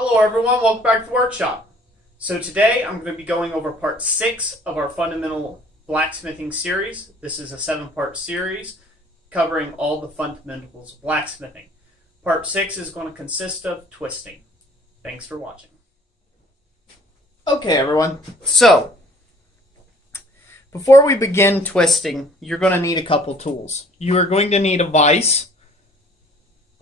Hello everyone, welcome back to the workshop. So today I'm going to be going over part 6 of our fundamental blacksmithing series. This is a 7-part series covering all the fundamentals of blacksmithing. Part 6 is going to consist of twisting. Thanks for watching. Okay everyone, so before we begin twisting, you're going to need a couple tools. You are going to need a vise,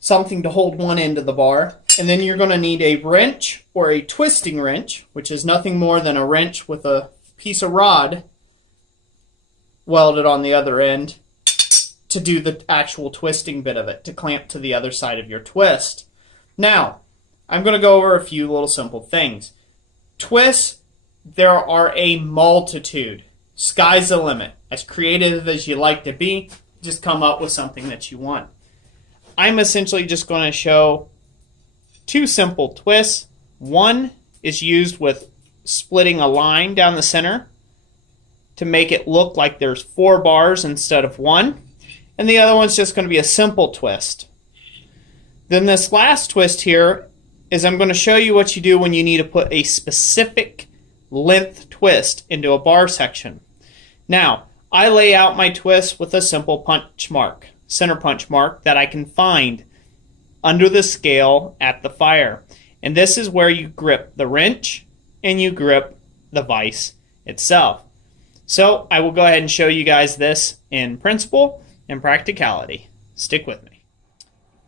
something to hold one end of the bar, and then you're going to need a wrench or a twisting wrench, which is nothing more than a wrench with a piece of rod welded on the other end to do the actual twisting bit of it, to clamp to the other side of your twist. Now, I'm going to go over a few little simple things. Twists, there are a multitude. Sky's the limit. As creative as you like to be, just come up with something that you want. I'm essentially just going to show 2 simple twists. One is used with splitting a line down the center to make it look like there's 4 bars instead of 1. And the other one's just going to be a simple twist. Then this last twist here is I'm going to show you what you do when you need to put a specific length twist into a bar section. Now, I lay out my twist with a simple punch mark, center punch mark that I can find under the scale at the fire. And this is where you grip the wrench and you grip the vise itself. So I will go ahead and show you guys this in principle and practicality. Stick with me.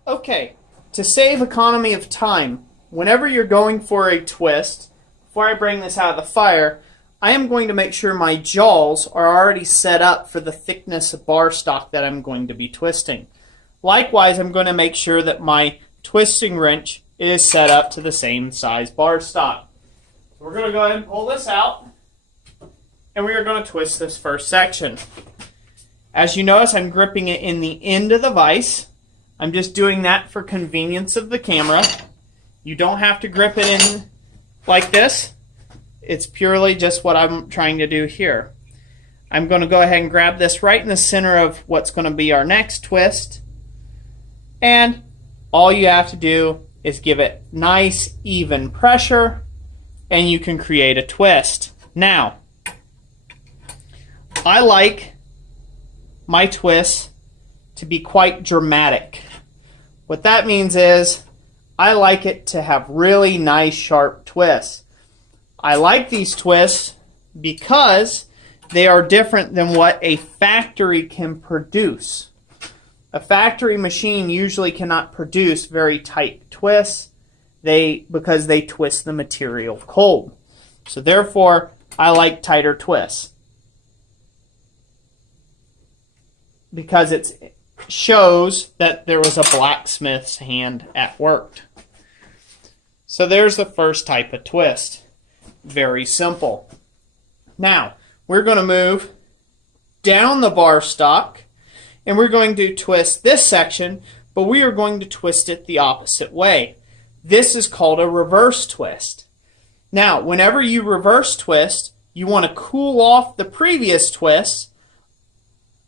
Okay, to save economy of time, whenever you're going for a twist, before I bring this out of the fire, I am going to make sure my jaws are already set up for the thickness of bar stock that I'm going to be twisting. Likewise, I'm going to make sure that my twisting wrench is set up to the same size bar stock. So we're going to go ahead and pull this out, and we are going to twist this first section. As you notice, I'm gripping it in the end of the vise. I'm just doing that for convenience of the camera. You don't have to grip it in like this. It's purely just what I'm trying to do here. I'm going to go ahead and grab this right in the center of what's going to be our next twist. And all you have to do is give it nice, even pressure, and you can create a twist. Now, I like my twists to be quite dramatic. What that means is I like it to have really nice, sharp twists. I like these twists because they are different than what a factory can produce. A factory machine usually cannot produce very tight twists because they twist the material cold. So therefore, I like tighter twists because it shows that there was a blacksmith's hand at work. So there's the first type of twist. Very simple. Now, we're going to move down the bar stock, and we're going to twist this section, but we are going to twist it the opposite way. This is called a reverse twist. Now, whenever you reverse twist, you want to cool off the previous twist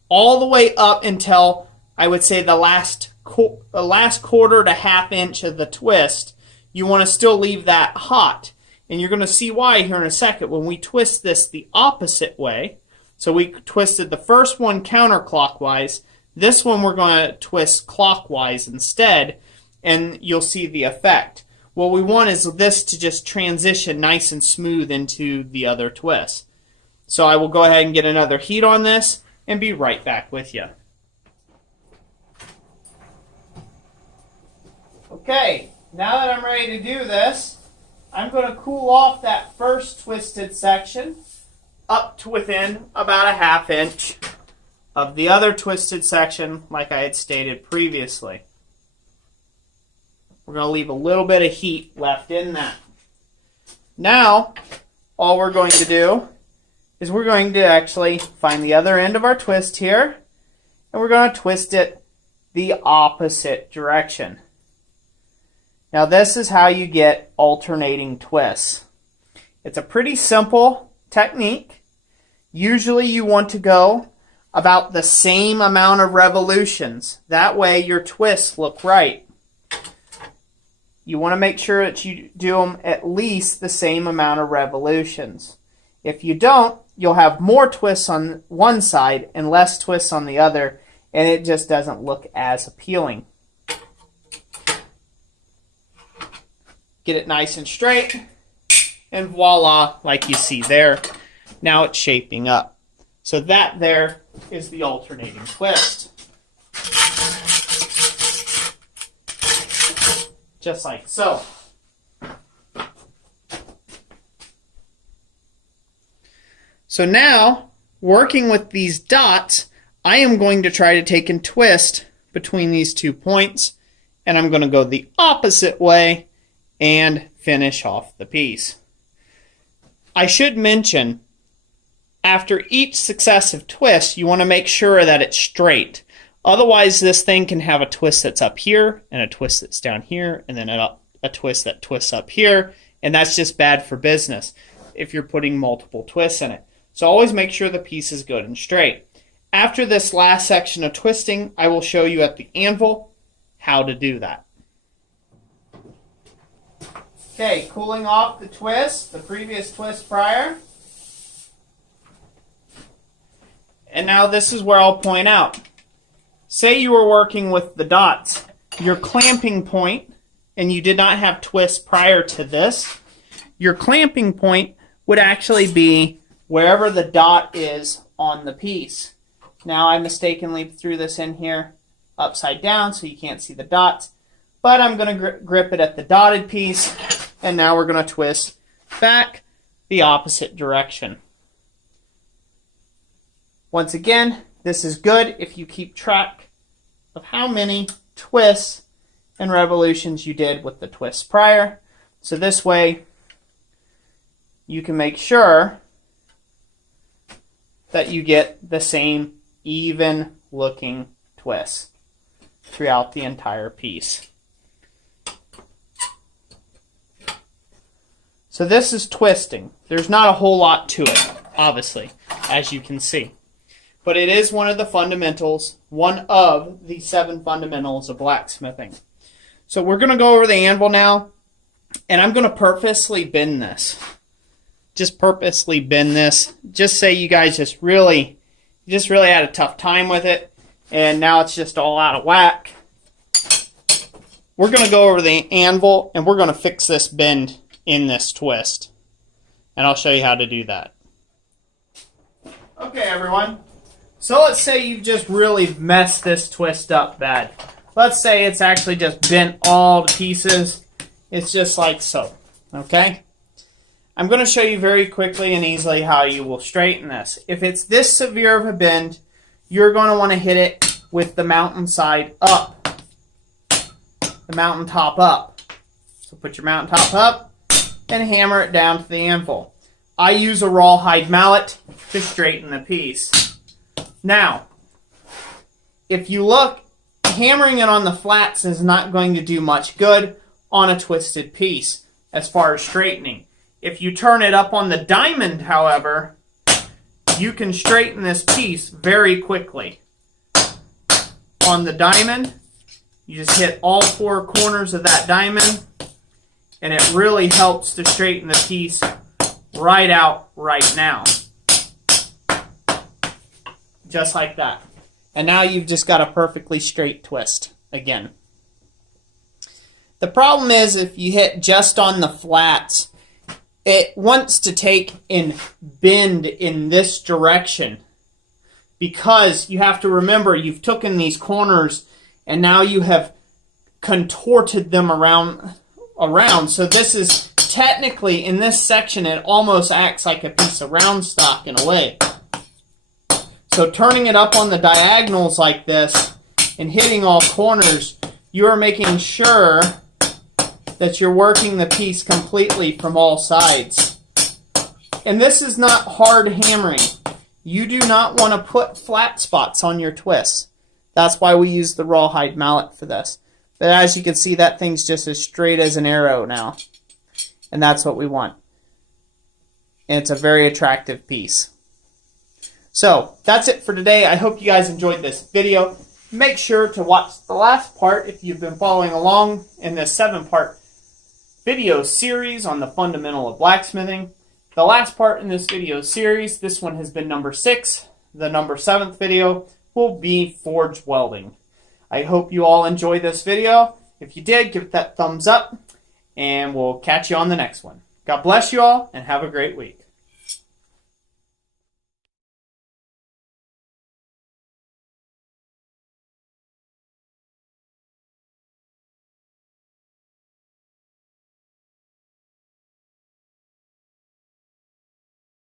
all the way up until, I would say, the last quarter to half inch of the twist. You want to still leave that hot. And you're going to see why here in a second when we twist this the opposite way. So we twisted the first one counterclockwise. This one we're going to twist clockwise instead, and you'll see the effect. What we want is this to just transition nice and smooth into the other twist. So I will go ahead and get another heat on this and be right back with you. Okay, now that I'm ready to do this, I'm going to cool off that first twisted section up to within about a half inch of the other twisted section like I had stated previously. We're going to leave a little bit of heat left in that. Now, all we're going to do is we're going to actually find the other end of our twist here, and we're going to twist it the opposite direction. Now this is how you get alternating twists. It's a pretty simple technique. Usually you want to go about the same amount of revolutions. That way your twists look right. you want to make sure that you do them at least the same amount of revolutions. If you don't, you'll have more twists on one side and less twists on the other, and it just doesn't look as appealing. Get it nice and straight, and voila, like you see there. Now it's shaping up. So that there is the alternating twist. Just like so. So now, working with these dots, I am going to try to take and twist between these 2 points, and I'm going to go the opposite way and finish off the piece. I should mention, after each successive twist, you want to make sure that it's straight. Otherwise, this thing can have a twist that's up here, and a twist that's down here, and then a twist that twists up here, and that's just bad for business if you're putting multiple twists in it. So always make sure the piece is good and straight. After this last section of twisting, I will show you at the anvil how to do that. Okay, cooling off the twist, the previous twist prior. And now this is where I'll point out. Say you were working with the dots, your clamping point, and you did not have twists prior to this, your clamping point would actually be wherever the dot is on the piece. Now I mistakenly threw this in here upside down so you can't see the dots, but I'm going to grip it at the dotted piece, and now we're going to twist back the opposite direction. Once again, this is good if you keep track of how many twists and revolutions you did with the twists prior. So this way you can make sure that you get the same even looking twists throughout the entire piece. So this is twisting. There's not a whole lot to it, obviously, as you can see. But it is one of the fundamentals, one of the 7 fundamentals of blacksmithing. So we're going to go over the anvil now, and I'm going to purposely bend this. Just purposely bend this. Just say you guys just really had a tough time with it, and now it's just all out of whack. We're going to go over the anvil, and we're going to fix this bend in this twist. And I'll show you how to do that. Okay, everyone. So let's say you've just really messed this twist up bad. Let's say it's actually just bent all to pieces. It's just like so. Okay? I'm going to show you very quickly and easily how you will straighten this. If it's this severe of a bend, you're going to want to hit it with the mountainside up. The mountaintop up. So put your mountaintop up and hammer it down to the anvil. I use a rawhide mallet to straighten the piece. Now, if you look, hammering it on the flats is not going to do much good on a twisted piece as far as straightening. If you turn it up on the diamond, however, you can straighten this piece very quickly. On the diamond, you just hit all 4 corners of that diamond, and it really helps to straighten the piece right out right now. Just like that. And now you've just got a perfectly straight twist again. The problem is if you hit just on the flats, it wants to take and bend in this direction, because you have to remember you've taken these corners and now you have contorted them around. So this is technically, in this section, it almost acts like a piece of round stock in a way. So turning it up on the diagonals like this and hitting all corners, you are making sure that you're working the piece completely from all sides. And this is not hard hammering. You do not want to put flat spots on your twists. That's why we use the rawhide mallet for this. But as you can see, that thing's just as straight as an arrow now. And that's what we want. And it's a very attractive piece. So, that's it for today. I hope you guys enjoyed this video. Make sure to watch the last part if you've been following along in this 7-part video series on the fundamental of blacksmithing. The last part in this video series, this one has been number 6. The number 7th video will be forge welding. I hope you all enjoy this video. If you did, give it that thumbs up, and we'll catch you on the next one. God bless you all, and have a great week.